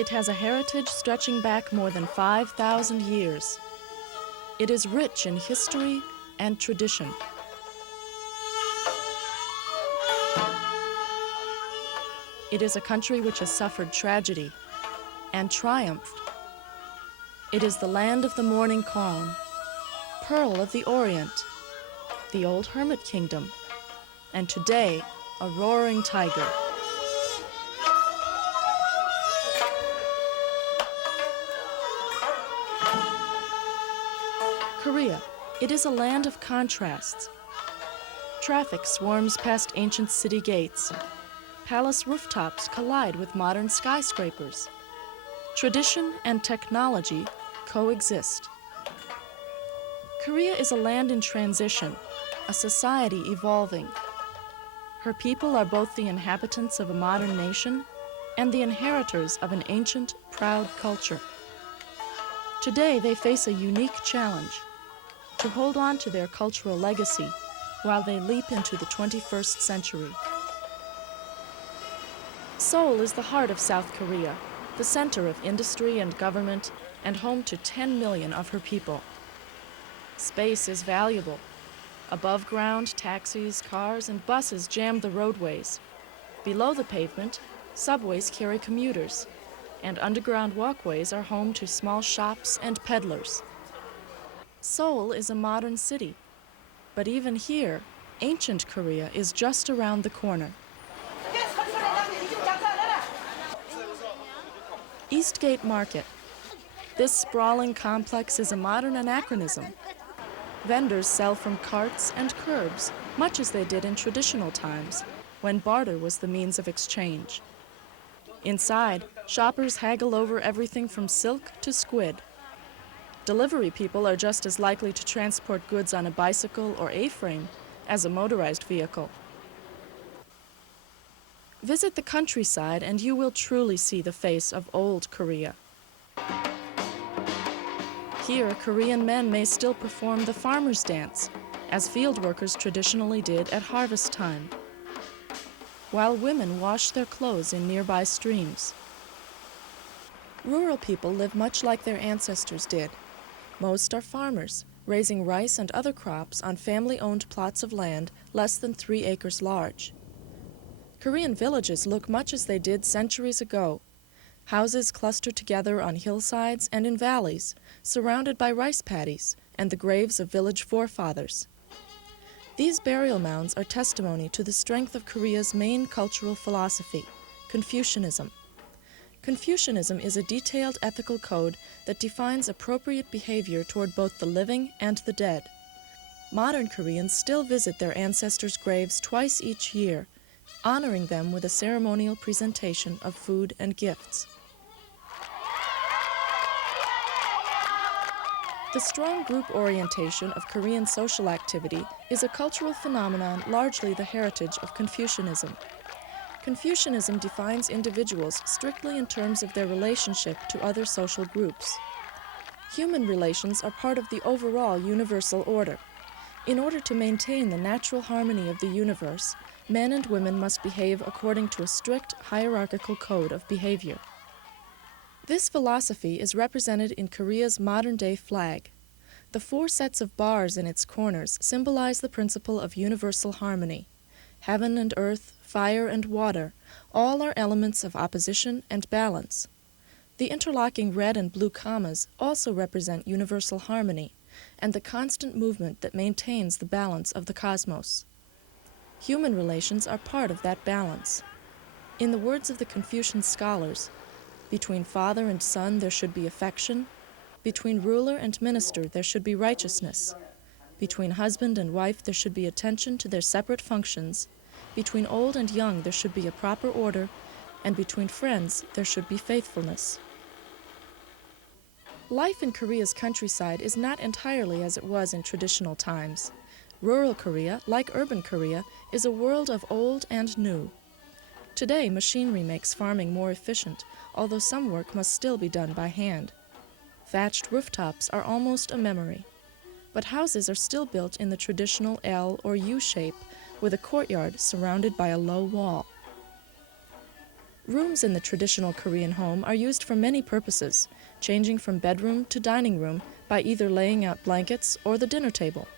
It has a heritage stretching back more than 5,000 years. It is rich in history and tradition. It is a country which has suffered tragedy and triumphed. It is the land of the morning calm, pearl of the Orient, the old hermit kingdom, and today, a roaring tiger. Korea, it is a land of contrasts. Traffic swarms past ancient city gates. Palace rooftops collide with modern skyscrapers. Tradition and technology coexist. Korea is a land in transition, a society evolving. Her people are both the inhabitants of a modern nation and the inheritors of an ancient, proud culture. Today, they face a unique challenge: to hold on to their cultural legacy while they leap into the 21st century. Seoul is the heart of South Korea, the center of industry and government, and home to 10 million of her people. Space is valuable. Above ground, taxis, cars, and buses jam the roadways. Below the pavement, subways carry commuters, and underground walkways are home to small shops and peddlers. Seoul is a modern city, but even here, ancient Korea is just around the corner. Eastgate Market. This sprawling complex is a modern anachronism. Vendors sell from carts and curbs, much as they did in traditional times, when barter was the means of exchange. Inside, shoppers haggle over everything from silk to squid. Delivery people are just as likely to transport goods on a bicycle or A-frame as a motorized vehicle. Visit the countryside and you will truly see the face of old Korea. Here, Korean men may still perform the farmer's dance, as field workers traditionally did at harvest time, while women wash their clothes in nearby streams. Rural people live much like their ancestors did. Most are farmers, raising rice and other crops on family-owned plots of land less than 3 acres large. Korean villages look much as they did centuries ago. Houses cluster together on hillsides and in valleys, surrounded by rice paddies and the graves of village forefathers. These burial mounds are testimony to the strength of Korea's main cultural philosophy, Confucianism. Confucianism is a detailed ethical code that defines appropriate behavior toward both the living and the dead. Modern Koreans still visit their ancestors' graves twice each year, honoring them with a ceremonial presentation of food and gifts. The strong group orientation of Korean social activity is a cultural phenomenon largely the heritage of Confucianism. Confucianism defines individuals strictly in terms of their relationship to other social groups. Human relations are part of the overall universal order. In order to maintain the natural harmony of the universe, men and women must behave according to a strict hierarchical code of behavior. This philosophy is represented in Korea's modern-day flag. The 4 sets of bars in its corners symbolize the principle of universal harmony. Heaven and earth, fire and water, all are elements of opposition and balance. The interlocking red and blue commas also represent universal harmony and the constant movement that maintains the balance of the cosmos. Human relations are part of that balance. In the words of the Confucian scholars, between father and son there should be affection, between ruler and minister there should be righteousness, between husband and wife there should be attention to their separate functions, between old and young there should be a proper order, and between friends there should be faithfulness. Life in Korea's countryside is not entirely as it was in traditional times. Rural Korea, like urban Korea, is a world of old and new. Today, machinery makes farming more efficient, although some work must still be done by hand. Thatched rooftops are almost a memory, but houses are still built in the traditional L or U shape, with a courtyard surrounded by a low wall. Rooms in the traditional Korean home are used for many purposes, changing from bedroom to dining room by either laying out blankets or the dinner table.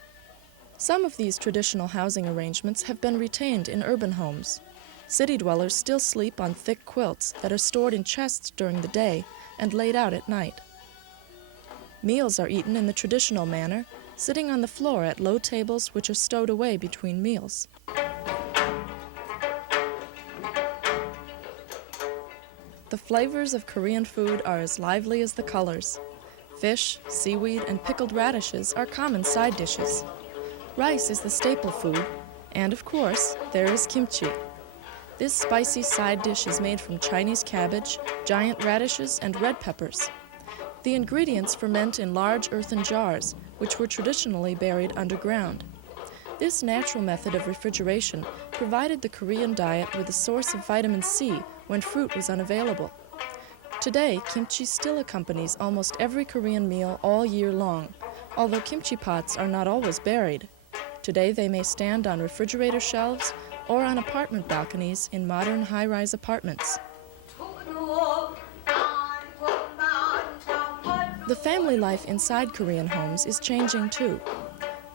Some of these traditional housing arrangements have been retained in urban homes. City dwellers still sleep on thick quilts that are stored in chests during the day and laid out at night. Meals are eaten in the traditional manner, sitting on the floor at low tables which are stowed away between meals. The flavors of Korean food are as lively as the colors. Fish, seaweed, and pickled radishes are common side dishes. Rice is the staple food, and of course, there is kimchi. This spicy side dish is made from Chinese cabbage, giant radishes, and red peppers. The ingredients ferment in large earthen jars, which were traditionally buried underground. This natural method of refrigeration provided the Korean diet with a source of vitamin C when fruit was unavailable. Today, kimchi still accompanies almost every Korean meal all year long, although kimchi pots are not always buried. Today they may stand on refrigerator shelves or on apartment balconies in modern high-rise apartments. The family life inside Korean homes is changing too.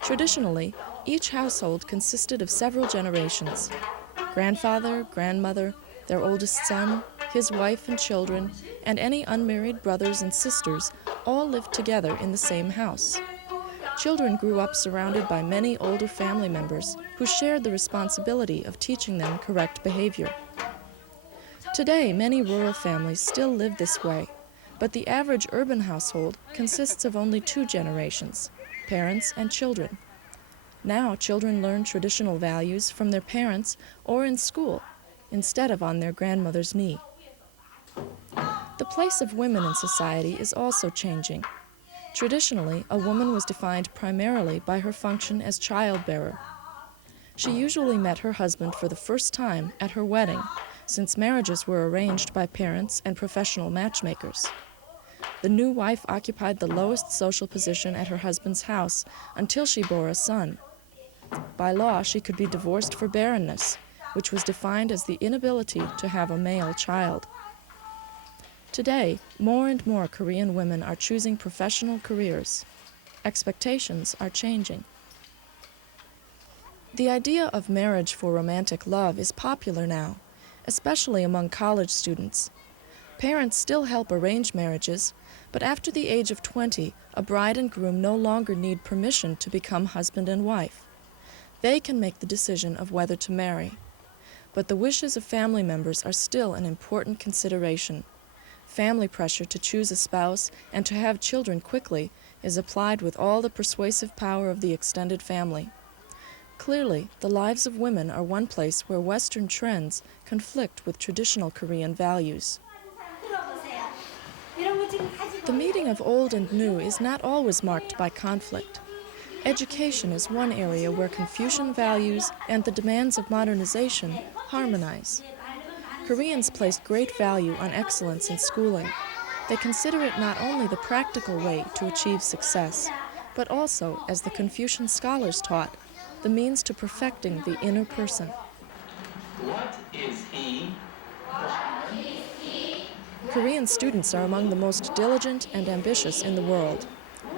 Traditionally, each household consisted of several generations. Grandfather, grandmother, their oldest son, his wife and children, and any unmarried brothers and sisters all lived together in the same house. Children grew up surrounded by many older family members who shared the responsibility of teaching them correct behavior. Today, many rural families still live this way, but the average urban household consists of only 2 generations, parents and children. Now, children learn traditional values from their parents or in school, instead of on their grandmother's knee. The place of women in society is also changing. Traditionally, a woman was defined primarily by her function as childbearer. She usually met her husband for the first time at her wedding, since marriages were arranged by parents and professional matchmakers. The new wife occupied the lowest social position at her husband's house until she bore a son. By law, she could be divorced for barrenness, which was defined as the inability to have a male child. Today, more and more Korean women are choosing professional careers. Expectations are changing. The idea of marriage for romantic love is popular now, especially among college students. Parents still help arrange marriages, but after the age of 20, a bride and groom no longer need permission to become husband and wife. They can make the decision of whether to marry. But the wishes of family members are still an important consideration. Family pressure to choose a spouse and to have children quickly is applied with all the persuasive power of the extended family. Clearly, the lives of women are one place where Western trends conflict with traditional Korean values. The meeting of old and new is not always marked by conflict. Education is one area where Confucian values and the demands of modernization harmonize. Koreans place great value on excellence in schooling. They consider it not only the practical way to achieve success, but also, as the Confucian scholars taught, the means to perfecting the inner person. What is he? Korean students are among the most diligent and ambitious in the world.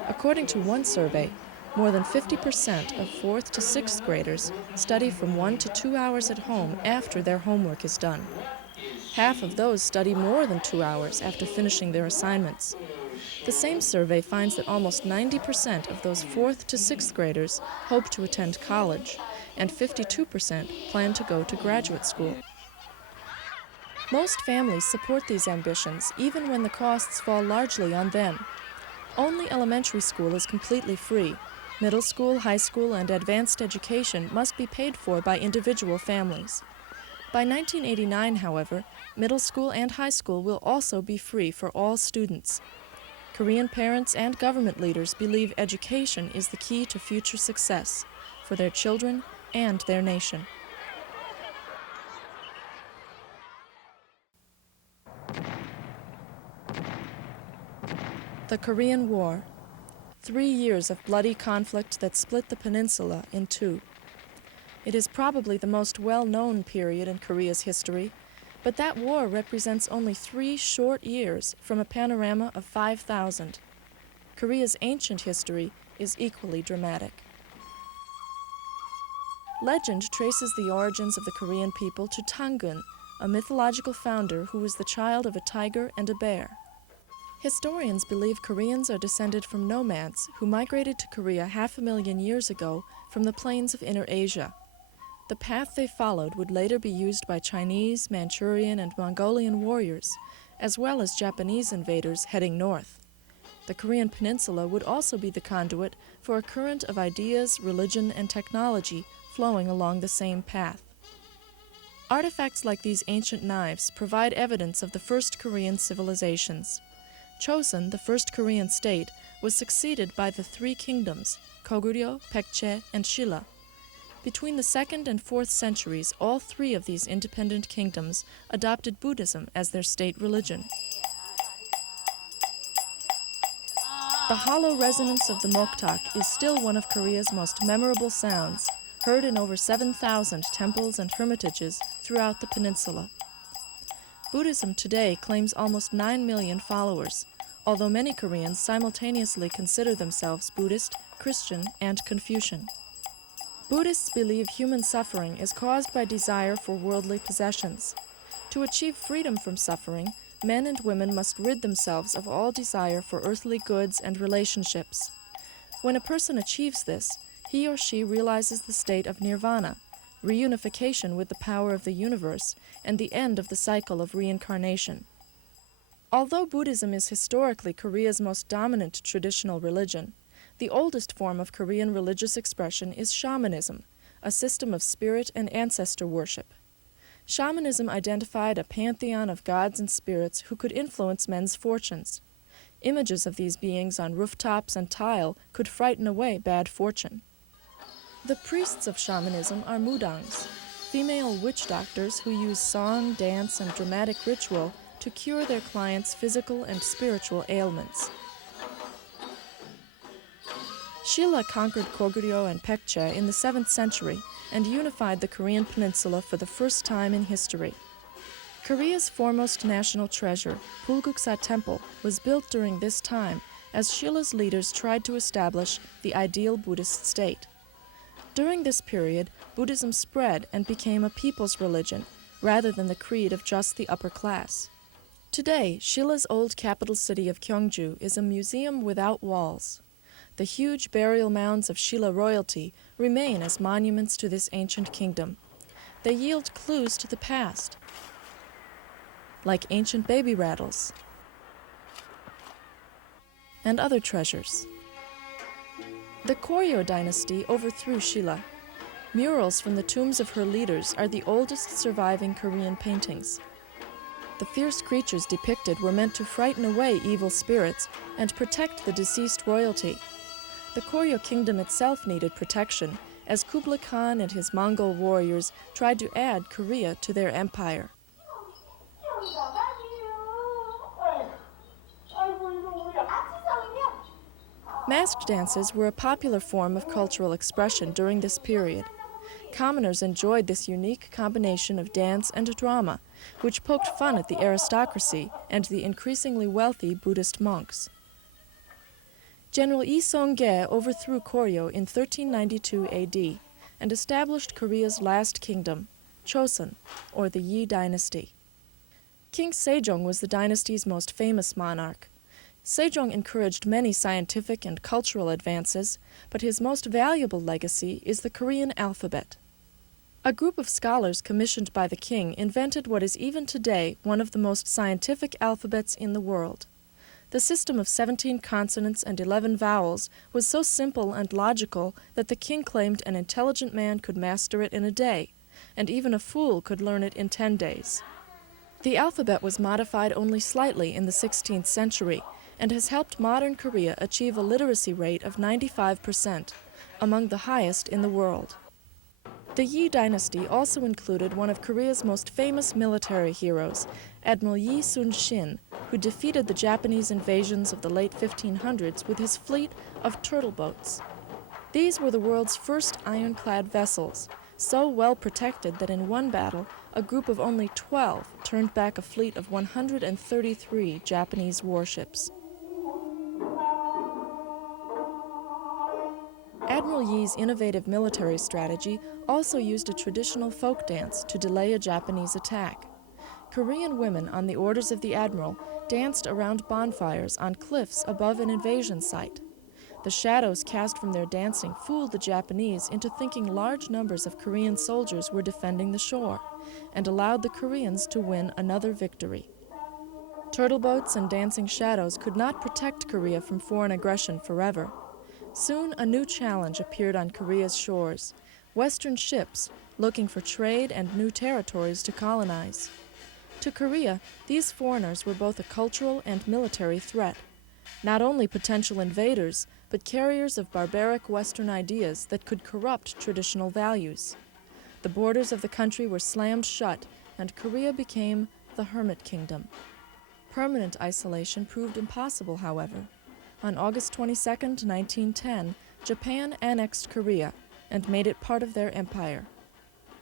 According to one survey, more than 50% of 4th to 6th graders study from 1 to 2 hours at home after their homework is done. Half of those study more than 2 hours after finishing their assignments. The same survey finds that almost 90% of those 4th to 6th graders hope to attend college, and 52% plan to go to graduate school. Most families support these ambitions, even when the costs fall largely on them. Only elementary school is completely free. Middle school, high school, and advanced education must be paid for by individual families. By 1989, however, middle school and high school will also be free for all students. Korean parents and government leaders believe education is the key to future success for their children and their nation. The Korean War. 3 years of bloody conflict that split the peninsula in 2. It is probably the most well-known period in Korea's history, But that war represents only 3 short years from a panorama of 5,000. Korea's ancient history is equally dramatic. Legend traces the origins of the Korean people to Tangun, a mythological founder who was the child of a tiger and a bear. Historians believe Koreans are descended from nomads who migrated to Korea 500,000 years ago from the plains of Inner Asia. The path they followed would later be used by Chinese, Manchurian, and Mongolian warriors, as well as Japanese invaders heading north. The Korean peninsula would also be the conduit for a current of ideas, religion, and technology flowing along the same path. Artifacts like these ancient knives provide evidence of the first Korean civilizations. Chosun, the first Korean state, was succeeded by the 3 kingdoms, Koryo, Baekje, and Shilla. Between the 2nd and 4th centuries, all 3 of these independent kingdoms adopted Buddhism as their state religion. The hollow resonance of the moktak is still one of Korea's most memorable sounds, heard in over 7,000 temples and hermitages throughout the peninsula. Buddhism today claims almost 9 million followers, although many Koreans simultaneously consider themselves Buddhist, Christian, and Confucian. Buddhists believe human suffering is caused by desire for worldly possessions. To achieve freedom from suffering, men and women must rid themselves of all desire for earthly goods and relationships. When a person achieves this, he or she realizes the state of nirvana, reunification with the power of the universe, and the end of the cycle of reincarnation. Although Buddhism is historically Korea's most dominant traditional religion, the oldest form of Korean religious expression is shamanism, a system of spirit and ancestor worship. Shamanism identified a pantheon of gods and spirits who could influence men's fortunes. Images of these beings on rooftops and tile could frighten away bad fortune. The priests of shamanism are mudangs, female witch doctors who use song, dance, and dramatic ritual to cure their clients' physical and spiritual ailments. Shilla conquered Koryo and Baekje in the 7th century and unified the Korean peninsula for the first time in history. Korea's foremost national treasure, Bulguksa Temple, was built during this time as Shilla's leaders tried to establish the ideal Buddhist state. During this period, Buddhism spread and became a people's religion, rather than the creed of just the upper class. Today, Shilla's old capital city of Gyeongju is a museum without walls. The huge burial mounds of Shilla royalty remain as monuments to this ancient kingdom. They yield clues to the past, like ancient baby rattles and other treasures. The Koryo Dynasty overthrew Shilla. Murals from the tombs of her leaders are the oldest surviving Korean paintings. The fierce creatures depicted were meant to frighten away evil spirits and protect the deceased royalty. The Koryo kingdom itself needed protection, as Kublai Khan and his Mongol warriors tried to add Korea to their empire. Masked dances were a popular form of cultural expression during this period. Commoners enjoyed this unique combination of dance and drama, which poked fun at the aristocracy and the increasingly wealthy Buddhist monks. General Yi Shin overthrew Koryo in 1392 AD and established Korea's last kingdom, Chosun, or the Yi Dynasty. King Sejong was the dynasty's most famous monarch. Sejong encouraged many scientific and cultural advances, but his most valuable legacy is the Korean alphabet. A group of scholars commissioned by the king invented what is even today one of the most scientific alphabets in the world. The system of 17 consonants and 11 vowels was so simple and logical that the king claimed an intelligent man could master it in a day, and even a fool could learn it in 10 days. The alphabet was modified only slightly in the 16th century, and has helped modern Korea achieve a literacy rate of 95%, among the highest in the world. The Yi dynasty also included one of Korea's most famous military heroes, Admiral Yi Shin, who defeated the Japanese invasions of the late 1500s with his fleet of turtle boats. These were the world's first ironclad vessels, so well protected that in one battle, a group of only 12 turned back a fleet of 133 Japanese warships. Admiral Yi's innovative military strategy also used a traditional folk dance to delay a Japanese attack. Korean women, on the orders of the admiral, danced around bonfires on cliffs above an invasion site. The shadows cast from their dancing fooled the Japanese into thinking large numbers of Korean soldiers were defending the shore, and allowed the Koreans to win another victory. Turtle boats and dancing shadows could not protect Korea from foreign aggression forever. Soon a new challenge appeared on Korea's shores: Western ships looking for trade and new territories to colonize. To Korea, these foreigners were both a cultural and military threat, not only potential invaders, but carriers of barbaric Western ideas that could corrupt traditional values. The borders of the country were slammed shut, and Korea became the hermit kingdom. Permanent isolation proved impossible, however. On August 22, 1910, Japan annexed Korea and made it part of their empire.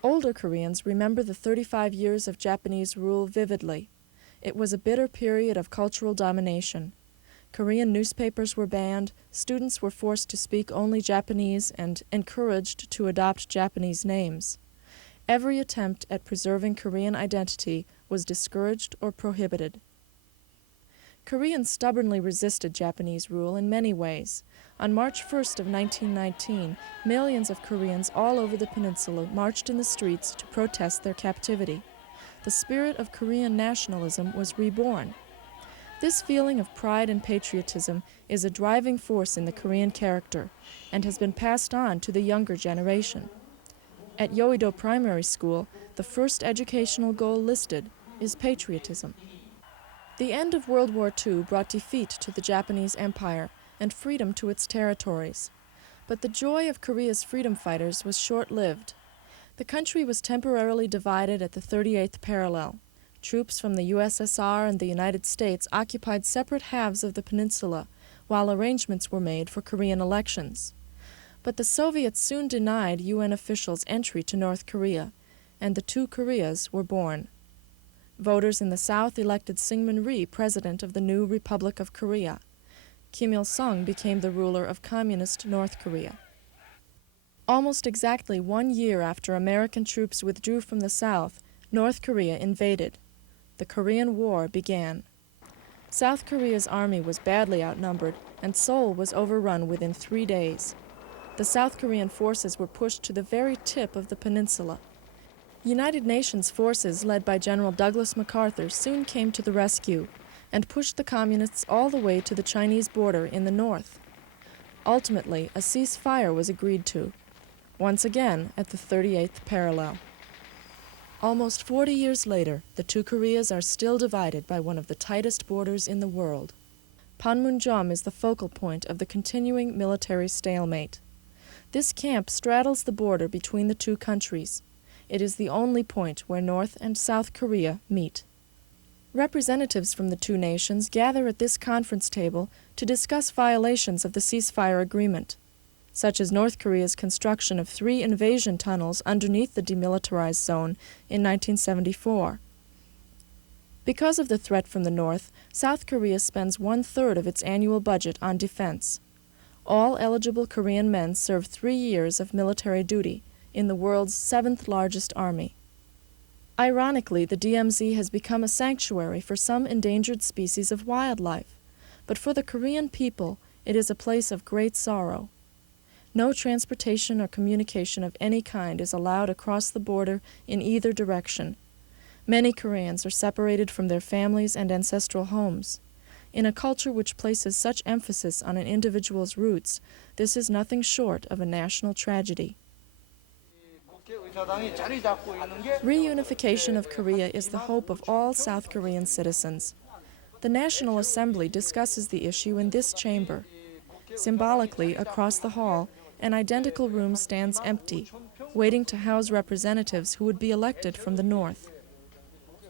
Older Koreans remember the 35 years of Japanese rule vividly. It was a bitter period of cultural domination. Korean newspapers were banned, students were forced to speak only Japanese and encouraged to adopt Japanese names. Every attempt at preserving Korean identity was discouraged or prohibited. Koreans stubbornly resisted Japanese rule in many ways. On March 1st of 1919, millions of Koreans all over the peninsula marched in the streets to protest their captivity. The spirit of Korean nationalism was reborn. This feeling of pride and patriotism is a driving force in the Korean character and has been passed on to the younger generation. At Yoido Primary School, the first educational goal listed is patriotism. The end of World War II brought defeat to the Japanese Empire and freedom to its territories. But the joy of Korea's freedom fighters was short-lived. The country was temporarily divided at the 38th parallel. Troops from the USSR and the United States occupied separate halves of the peninsula, while arrangements were made for Korean elections. But the Soviets soon denied UN officials entry to North Korea, and the two Koreas were born. Voters in the South elected Syngman Rhee president of the new Republic of Korea. Kim Il-sung became the ruler of communist North Korea. Almost exactly 1 year after American troops withdrew from the South, North Korea invaded. The Korean War began. South Korea's army was badly outnumbered, and Seoul was overrun within 3 days. The South Korean forces were pushed to the very tip of the peninsula. United Nations forces led by General Douglas MacArthur soon came to the rescue and pushed the communists all the way to the Chinese border in the north. Ultimately, a ceasefire was agreed to, once again at the 38th parallel. Almost 40 years later, the two Koreas are still divided by one of the tightest borders in the world. Panmunjom is the focal point of the continuing military stalemate. This camp straddles the border between the two countries. It is the only point where North and South Korea meet. Representatives from the two nations gather at this conference table to discuss violations of the ceasefire agreement, such as North Korea's construction of 3 invasion tunnels underneath the demilitarized zone in 1974. Because of the threat from the North, South Korea spends 1/3 of its annual budget on defense. All eligible Korean men serve 3 years of military duty in the world's 7th largest army. Ironically, the DMZ has become a sanctuary for some endangered species of wildlife, but for the Korean people, it is a place of great sorrow. No transportation or communication of any kind is allowed across the border in either direction. Many Koreans are separated from their families and ancestral homes. In a culture which places such emphasis on an individual's roots, this is nothing short of a national tragedy. Reunification of Korea is the hope of all South Korean citizens. The National Assembly discusses the issue in this chamber. Symbolically, across the hall, an identical room stands empty, waiting to house representatives who would be elected from the North.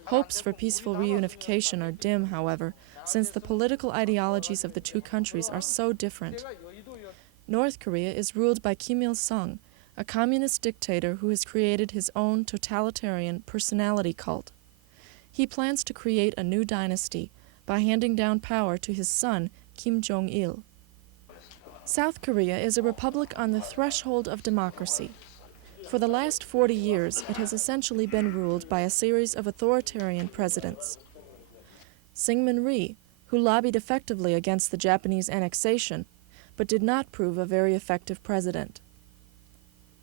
Hopes for peaceful reunification are dim, however, since the political ideologies of the two countries are so different. North Korea is ruled by Kim Il-sung, a communist dictator who has created his own totalitarian personality cult. He plans to create a new dynasty by handing down power to his son, Kim Jong-il. South Korea is a republic on the threshold of democracy. For the last 40 years, it has essentially been ruled by a series of authoritarian presidents. Syngman Rhee, who lobbied effectively against the Japanese annexation, but did not prove a very effective president.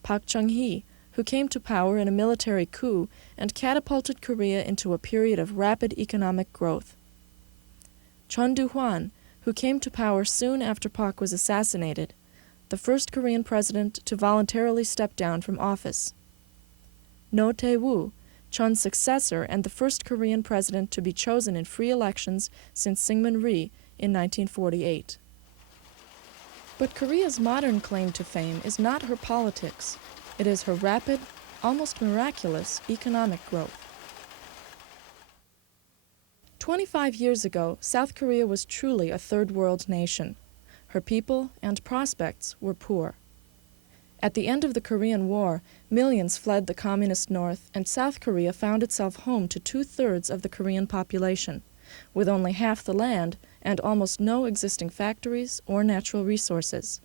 Park Chung-hee, who came to power in a military coup and catapulted Korea into a period of rapid economic growth. Chun Doo-hwan, who came to power soon after Park was assassinated, the first Korean president to voluntarily step down from office. No Tae-woo, Chun's successor and the first Korean president to be chosen in free elections since Syngman Rhee in 1948. But Korea's modern claim to fame is not her politics. It is her rapid, almost miraculous, economic growth. 25 years ago, South Korea was truly a third-world nation. Her people and prospects were poor. At the end of the Korean War, millions fled the communist north, and South Korea found itself home to 2/3 of the Korean population, with only half the land and almost no existing factories or natural resources.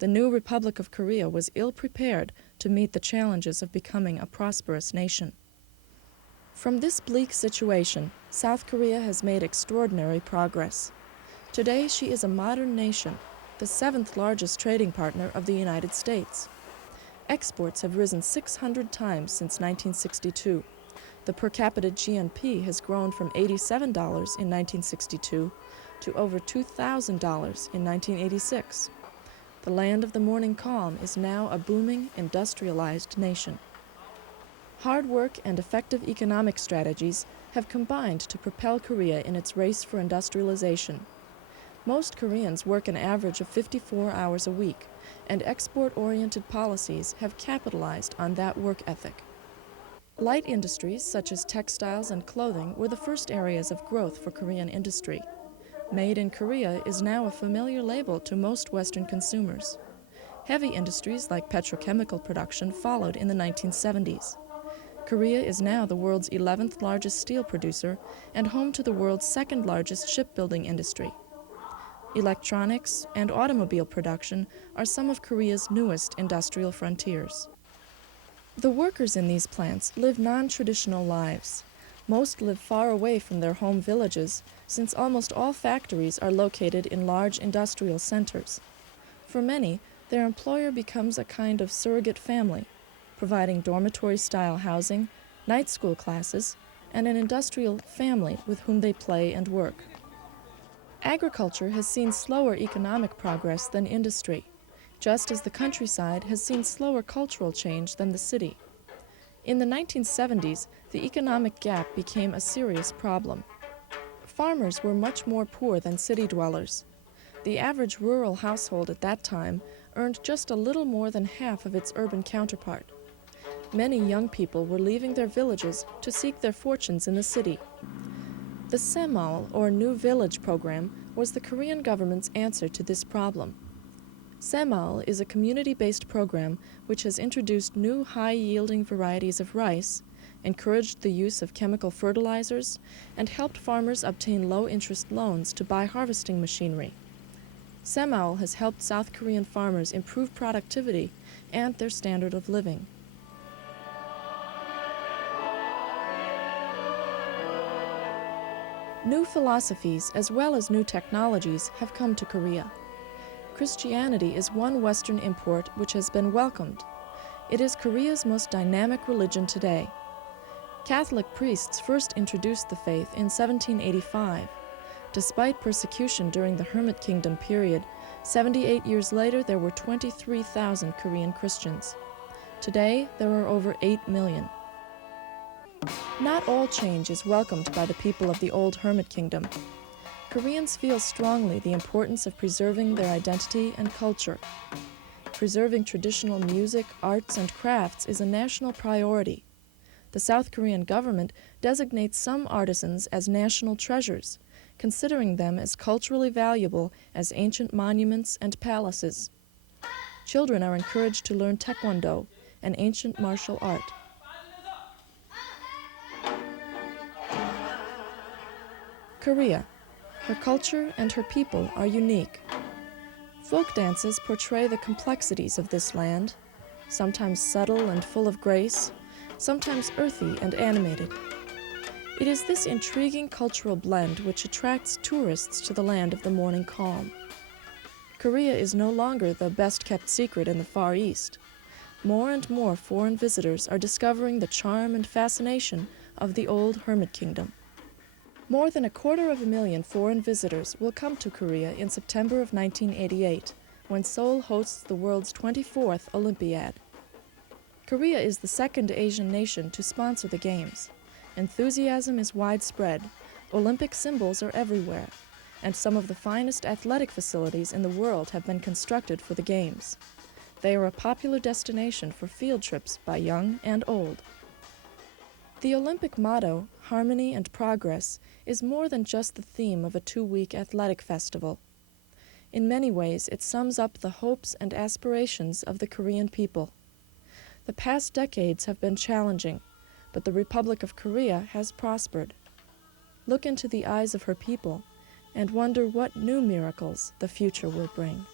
The new Republic of Korea was ill-prepared to meet the challenges of becoming a prosperous nation. From this bleak situation, South Korea has made extraordinary progress. Today, she is a modern nation, the 7th largest trading partner of the United States. Exports have risen 600 times since 1962. The per capita GNP has grown from $87 in 1962 to over $2,000 in 1986. The land of the morning calm is now a booming, industrialized nation. Hard work and effective economic strategies have combined to propel Korea in its race for industrialization. Most Koreans work an average of 54 hours a week, and export-oriented policies have capitalized on that work ethic. Light industries such as textiles and clothing were the first areas of growth for Korean industry. Made in Korea is now a familiar label to most Western consumers. Heavy industries like petrochemical production followed in the 1970s. Korea is now the world's 11th largest steel producer and home to the world's 2nd largest shipbuilding industry. Electronics and automobile production are some of Korea's newest industrial frontiers. The workers in these plants live non-traditional lives. Most live far away from their home villages, since almost all factories are located in large industrial centers. For many, their employer becomes a kind of surrogate family, providing dormitory-style housing, night school classes, and an industrial family with whom they play and work. Agriculture has seen slower economic progress than industry, just as the countryside has seen slower cultural change than the city. In the 1970s, the economic gap became a serious problem. Farmers were much more poor than city dwellers. The average rural household at that time earned just a little more than half of its urban counterpart. Many young people were leaving their villages to seek their fortunes in the city. The Semaul, or New Village program, was the Korean government's answer to this problem. Semaul is a community-based program which has introduced new high-yielding varieties of rice, encouraged the use of chemical fertilizers, and helped farmers obtain low-interest loans to buy harvesting machinery. Semaul has helped South Korean farmers improve productivity and their standard of living. New philosophies as well as new technologies have come to Korea. Christianity is one Western import which has been welcomed. It is Korea's most dynamic religion today. Catholic priests first introduced the faith in 1785. Despite persecution during the Hermit Kingdom period, 78 years later there were 23,000 Korean Christians. Today, there are over 8 million. Not all change is welcomed by the people of the old Hermit Kingdom. Koreans feel strongly the importance of preserving their identity and culture. Preserving traditional music, arts, and crafts is a national priority. The South Korean government designates some artisans as national treasures, considering them as culturally valuable as ancient monuments and palaces. Children are encouraged to learn Taekwondo, an ancient martial art. Korea. Her culture and her people are unique. Folk dances portray the complexities of this land, sometimes subtle and full of grace, sometimes earthy and animated. It is this intriguing cultural blend which attracts tourists to the land of the morning calm. Korea is no longer the best-kept secret in the Far East. More and more foreign visitors are discovering the charm and fascination of the old hermit kingdom. More than 250,000 foreign visitors will come to Korea in September of 1988, when Seoul hosts the world's 24th Olympiad. Korea is the second Asian nation to sponsor the Games. Enthusiasm is widespread, Olympic symbols are everywhere, and some of the finest athletic facilities in the world have been constructed for the Games. They are a popular destination for field trips by young and old. The Olympic motto, Harmony and Progress, is more than just the theme of a 2-week athletic festival. In many ways, it sums up the hopes and aspirations of the Korean people. The past decades have been challenging, but the Republic of Korea has prospered. Look into the eyes of her people and wonder what new miracles the future will bring.